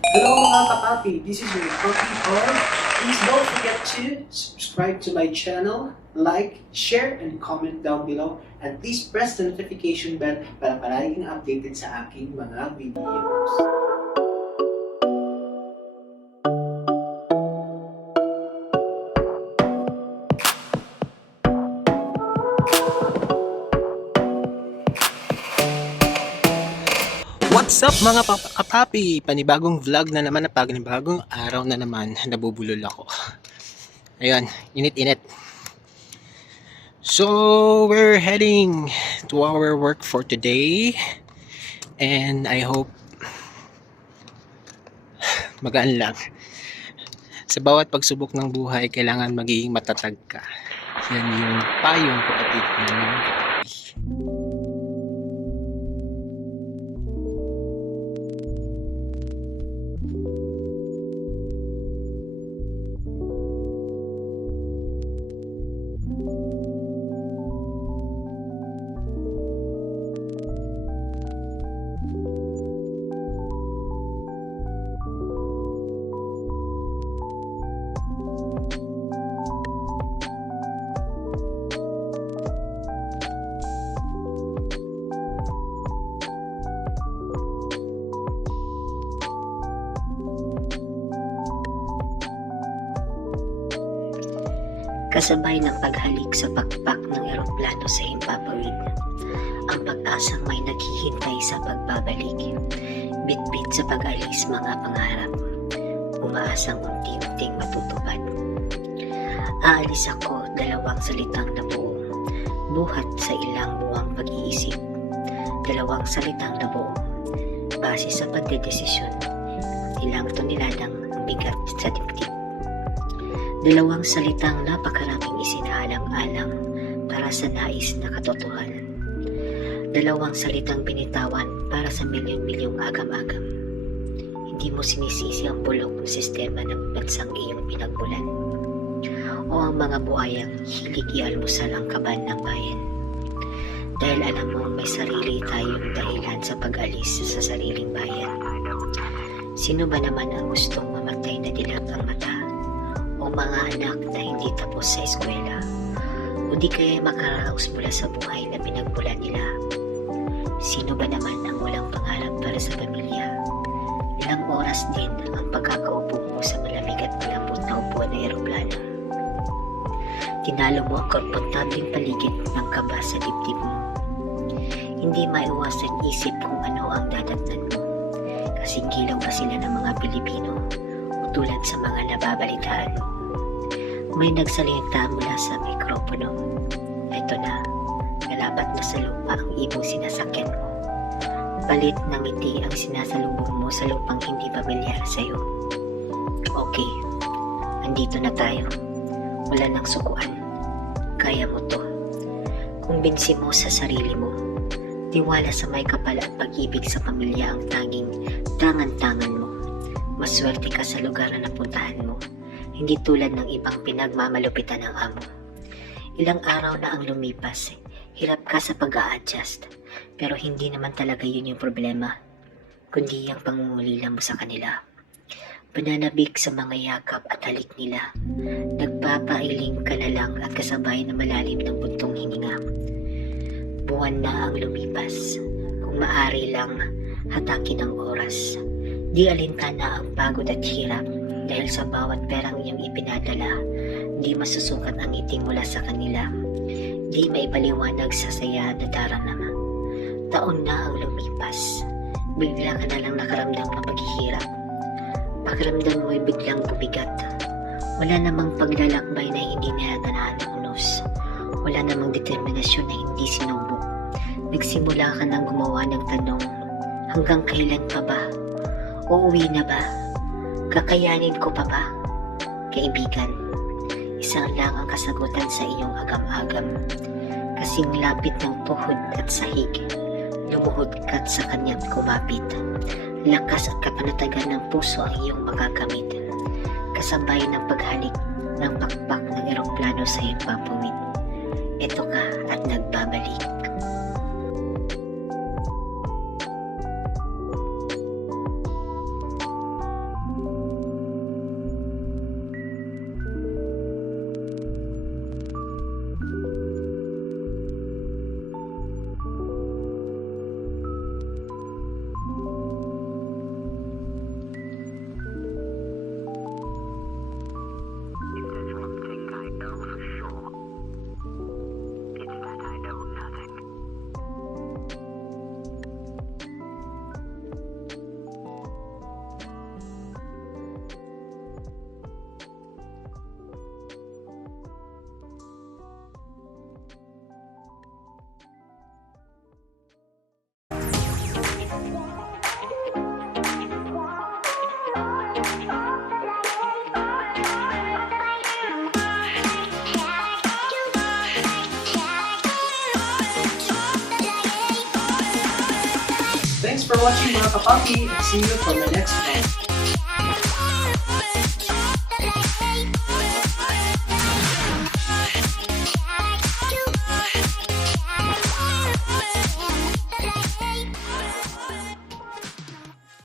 Hello mga kapapi, this is your Papi Paul. Please don't forget to subscribe to my channel, like, share, and comment down below. And please press the notification bell para palaging updated sa aking mga videos. What's up mga kapapi? Panibagong vlog na naman, na panibagong araw na naman, nabubulol ako. Ayun, init-init. So, we're heading to our work for today. And I hope magaan lang. Sa bawat pagsubok ng buhay, kailangan magiging matatag ka. Yan yung payong kapatid ng kapapi. Kasabay ng paghalik sa pakpak ng eroplano sa himpapawid, ang pag-asang may naghihintay sa pagbabalik, bitbit sa pag-alis mga pangarap, umaasang unti-unting matutupad. Aalis ako, dalawang salitang nabuo, buhat sa ilang buwang pag-iisip, dalawang salitang nabuo, base sa pagdedesisyon, ilang toneladang bigat sa dibdib. Dalawang salitang napakaraming isinaalang-alang para sa nais na katotohanan. Dalawang salitang binitawan para sa milyon-milyong agam-agam. Hindi mo sinisisi ang bulok ng sistema ng bansang iyong pinagmulan. O ang mga buhayang hilig ialmusal ang kaban ng bayan. Dahil alam mo may sarili tayong dahilan sa pag-alis sa sariling bayan. Sino ba naman ang gustong mamatay na dilat ang mata? O mga anak na hindi tapos sa eskwela, o di kaya makaraos mula sa buhay na pinagmulan nila. Sino ba naman ang walang pangarap para sa pamilya? Ilang oras din ang pagkakaupo mo sa malamig at malambot na upuan ng eroplano. Tinalo mo ang komportabling paligid ng kaba sa dibdib mo. Hindi maiwasan isip kung ano ang dadatnan mo, kasing gilaw ba sila ng mga Pilipino o tulad sa mga nababalitaan. May nagsalita mula sa mikropono. Ito na, nalapat na sa lupa ang ibong sinasakyan mo. Palit ng ngiti ang sinasalubong mo sa lupang hindi pamilyar sa iyo. Okay, andito na tayo. Wala nang sukuan. Kaya mo to. Kumbinsi mo sa sarili mo. Tiwala sa may kapal at pag-ibig sa pamilya ang tanging tangan-tangan mo. Maswerte ka sa lugar na napuntahan mo. Hindi tulad ng ibang pinagmamalupitan ng amo. Ilang araw na ang lumipas, hirap ka sa pag-a-adjust, pero hindi naman talaga yun yung problema, kundi ang pangungulila mo sa kanila. Pananabik sa mga yakap at halik nila, nagpapailing ka na lang at kasabay na malalim ng buntong hininga. Buwan na ang lumipas, kung maaari lang hatakin ang oras, di alintana ang pagod at hirap. Dahil sa bawat perang iyong ipinadala, di masusukat ang ngiti mula sa kanila. Di maipaliwanag sa saya na daranama. Taon na ang lumipas. Bigla ka na lang nakaramdam ng paghihirap. Pakiramdam mo'y biglang bumigat. Wala namang paglalakbay na hindi nilatanaan ng unos. Wala namang determinasyon na hindi sinubok. Nagsimula ka nang gumawa ng tanong, hanggang kailan pa ba? Uuwi na ba? Kakayanin ko pa ba? Kaibigan, isang lang ang kasagutan sa iyong agam-agam. Kasing lapit ng tuhod at sahig, lumuhod ka't sa kanya't kumapit. Lakas at kapanatagan ng puso ang iyong magagamit. Kasabay ng paghalik ng pakpak ng eroplano sa himpapawid. Ito ka at nagbabalik. for watching mga kapapi. See you for my next vlog.